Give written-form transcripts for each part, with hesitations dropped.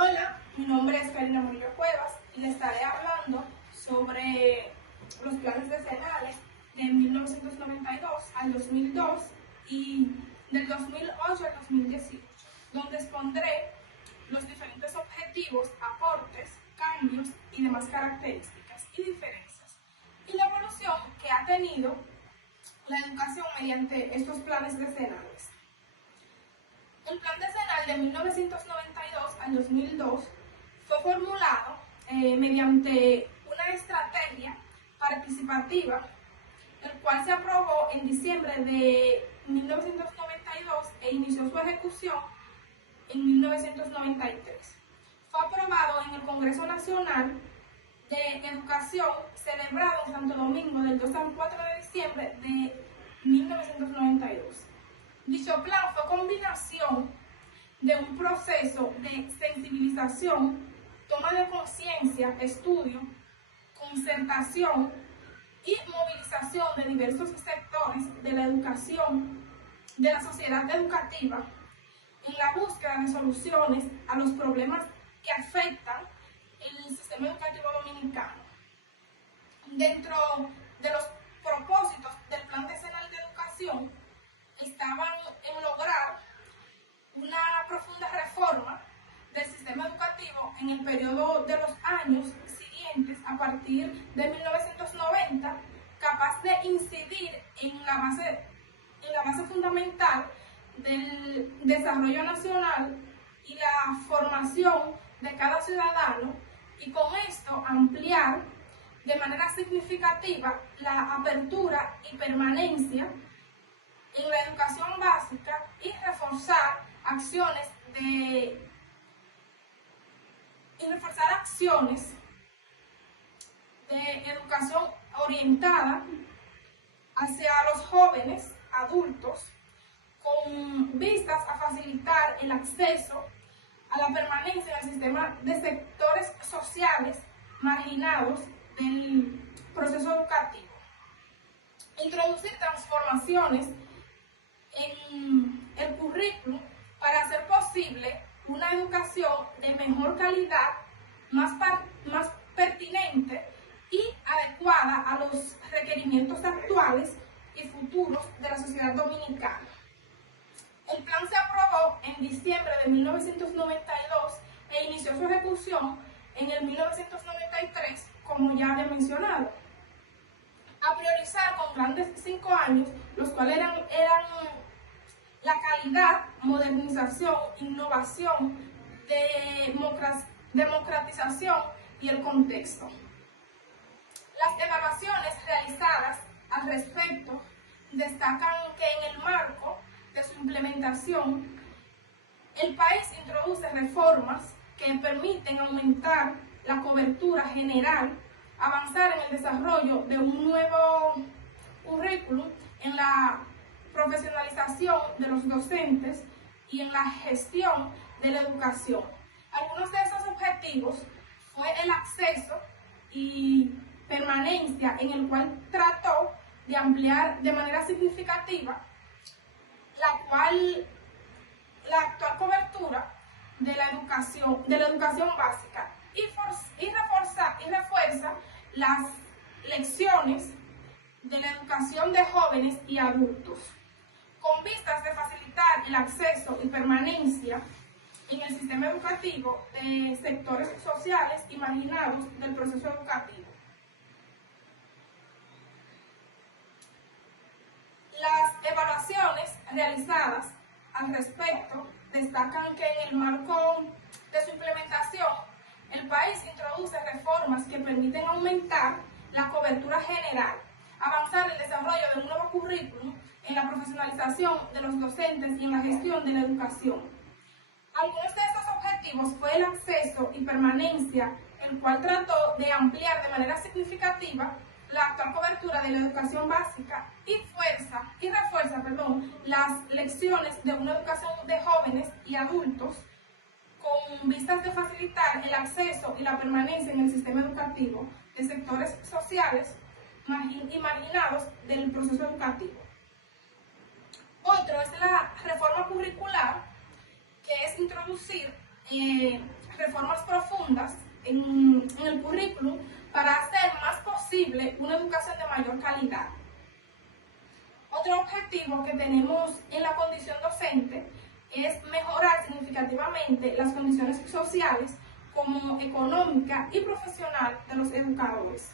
Hola, mi nombre es Karina Murillo Cuevas y les estaré hablando sobre los planes decenales de 1992 al 2002 y del 2008 al 2018, donde expondré los diferentes objetivos, aportes, cambios y demás características y diferencias, y la evolución que ha tenido la educación mediante estos planes decenales. El Plan Decenal de 1992 al 2002 fue formulado mediante una estrategia participativa, el cual se aprobó en diciembre de 1992 e inició su ejecución en 1993. Fue aprobado en el Congreso Nacional de Educación, celebrado en Santo Domingo del 2 al 4 de diciembre de 1992. Dicho plan fue combinación de un proceso de sensibilización, toma de conciencia, estudio, concertación y movilización de diversos sectores de la educación, de la sociedad educativa, en la búsqueda de soluciones a los problemas que afectan el sistema educativo dominicano. Dentro de los propósitos del Plan Decenal de Educación estaban en lograr una profunda reforma del sistema educativo en el periodo de los años siguientes, a partir de 1990, capaz de incidir en la base fundamental del desarrollo nacional y la formación de cada ciudadano, y con esto ampliar de manera significativa la apertura y permanencia en la educación básica y reforzar acciones de educación orientada hacia los jóvenes adultos, con vistas a facilitar el acceso a la permanencia en el sistema de sectores sociales marginados del proceso educativo. Introducir transformaciones en el currículo para hacer posible una educación de mejor calidad, más pertinente y adecuada a los requerimientos actuales y futuros de la sociedad dominicana. El plan se aprobó en diciembre de 1992 e inició su ejecución en el 1993, como ya había mencionado. A priorizar con plan de 5 años, los cuales eran la calidad, modernización, innovación, democratización y el contexto. Las evaluaciones realizadas al respecto destacan que en el marco de su implementación, el país introduce reformas que permiten aumentar la cobertura general, avanzar en el desarrollo de un nuevo currículum, en la profesionalización de los docentes y en la gestión de la educación. Algunos de esos objetivos fue el acceso y permanencia, en el cual trató de ampliar de manera significativa la actual cobertura de la educación básica, y refuerza las lecciones de la educación de jóvenes y adultos, con vistas de facilitar el acceso y permanencia en el sistema educativo de sectores sociales y marginados del proceso educativo. Las evaluaciones realizadas al respecto destacan que en el marco de su implementación, el país introduce reformas que permiten aumentar la cobertura general, avanzar en el desarrollo de un nuevo currículum, en la profesionalización de los docentes y en la gestión de la educación. Algunos de estos objetivos fue el acceso y permanencia, el cual trató de ampliar de manera significativa la actual cobertura de la educación básica y refuerza las lecciones de una educación de jóvenes y adultos, con vistas de facilitar el acceso y la permanencia en el sistema educativo de sectores sociales y marginados del proceso educativo. Otro es la reforma curricular, que es introducir reformas profundas en el currículum para hacer más posible una educación de mayor calidad. Otro objetivo que tenemos en la condición docente es mejorar significativamente las condiciones sociales como económica y profesional de los educadores.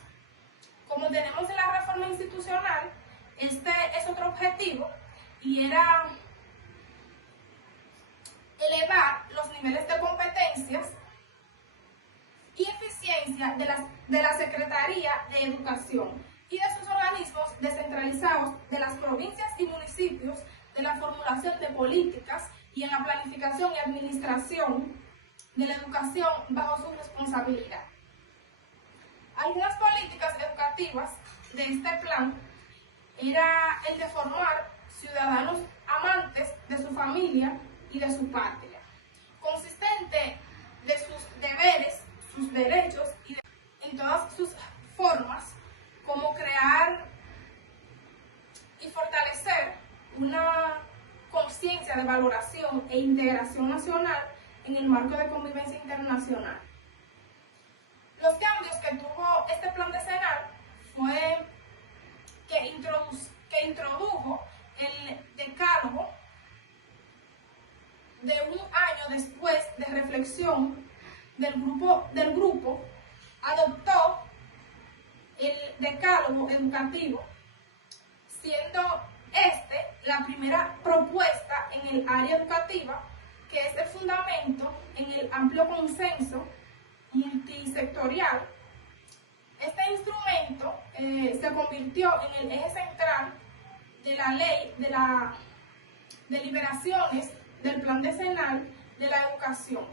Como tenemos en la reforma institucional, este es otro objetivo y era elevar los niveles de competencias y eficiencia de la Secretaría de Educación y de sus organismos descentralizados de las provincias y municipios de la formulación de políticas y en la planificación y administración de la educación bajo su responsabilidad. Algunas políticas educativas de este plan era el de formar ciudadanos amantes de su familia y de su patria, consistente de sus deberes, sus derechos y en todas sus formas, como crear y fortalecer una conciencia de valoración e integración nacional en el marco de convivencia internacional. Los cambios que tuvo este plan decenal fue que introdujo el decálogo de un año después de reflexión del grupo, adoptó el decálogo educativo, siendo este la primera propuesta en el área educativa, que es el fundamento en el amplio consenso multisectorial. Este instrumento se convirtió en el eje central de la ley de las deliberaciones del plan decenal de la educación.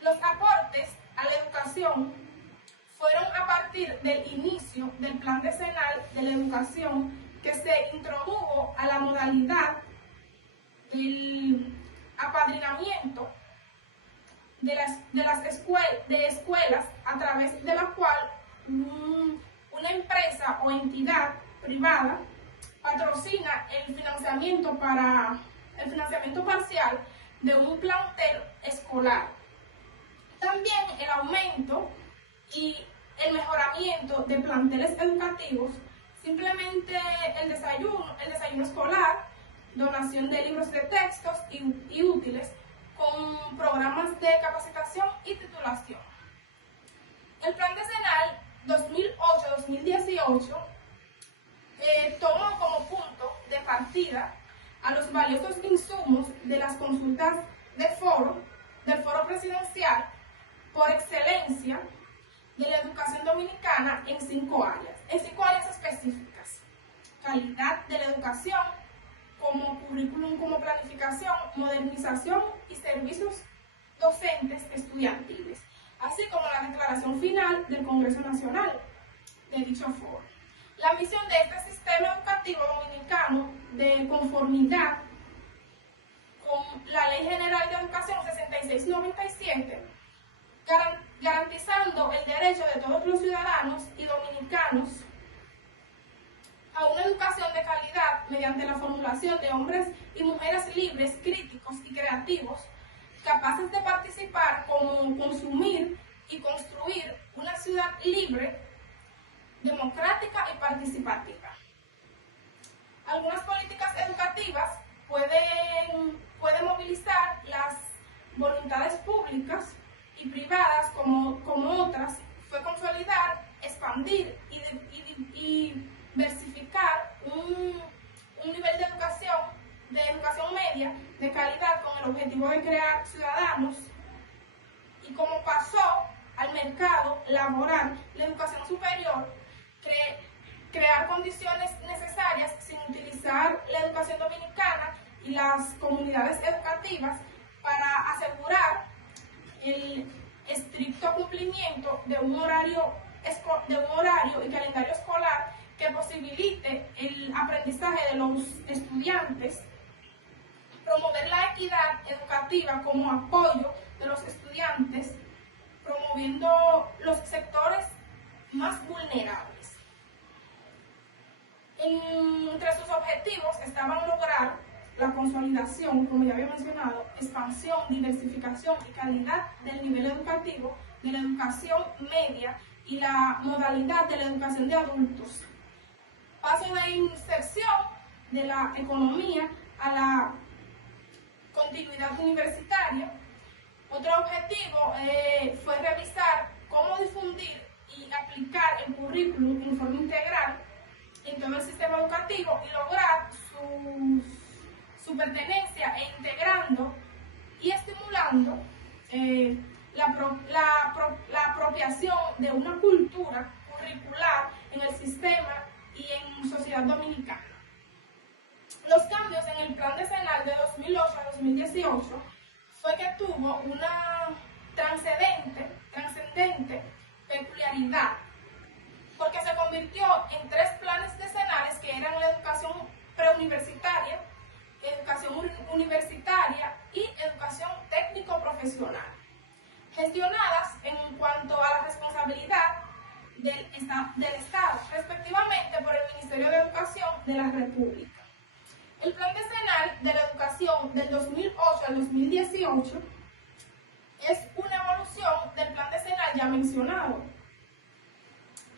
Los aportes a la educación fueron a partir del inicio del plan decenal de la educación, que se introdujo a la modalidad del apadrinamiento de escuelas, a través de la cual una empresa o entidad privada patrocina el financiamiento parcial de un plantel escolar. También el aumento y el mejoramiento de planteles educativos, simplemente el desayuno escolar, donación de libros de textos y útiles, con programas de capacitación y titulación. El plan decenal 2008-2018 tomó como punto de partida a los valiosos insumos de las consultas del foro presidencial por excelencia de la educación dominicana en 5 áreas específicas: calidad de la educación, como currículum, como planificación, modernización y servicios docentes estudiantiles, así como la declaración final del Congreso Nacional de dicho foro. La misión de este sistema educativo dominicano, de conformidad con la Ley General de Educación 6697, garantizando el derecho de todos los ciudadanos y dominicanos a una educación de calidad mediante la formulación de hombres y mujeres libres, críticos y creativos, capaces de participar, como consumir y construir una ciudad libre, democrática y participativa. Algunas políticas educativas pueden movilizar las voluntades públicas y privadas, como otras fue consolidar, expandir y diversificar un nivel de educación media de calidad, con el objetivo de crear ciudadanos, y como pasó al mercado laboral la educación superior, crear condiciones necesarias sin utilizar la educación dominicana y las comunidades educativas para asegurar el estricto cumplimiento de un horario y calendario escolar que posibilite el aprendizaje de los estudiantes, promover la equidad educativa como apoyo de los estudiantes, promoviendo los sectores más vulnerables. Entre sus objetivos estaban lograr la consolidación, como ya había mencionado, expansión, diversificación y calidad del nivel educativo, de la educación media y la modalidad de la educación de adultos. Paso de inserción de la economía a la continuidad universitaria. Otro objetivo fue revisar cómo difundir y aplicar el currículum en forma integral en todo el sistema educativo y lograr su pertenencia e integrando y estimulando la apropiación de una cultura curricular en el sistema y en sociedad dominicana. Los cambios en el plan decenal de 2008 a 2018 fue que tuvo una trascendente peculiaridad, porque se convirtió en 3 planes decenales que eran la educación preuniversitaria, educación universitaria y educación técnico-profesional, gestionadas en cuanto a la responsabilidad del Estado, respectivamente por el Ministerio de Educación de la República. El plan decenal de la educación del 2008 al 2018 es una evolución del plan decenal ya mencionado,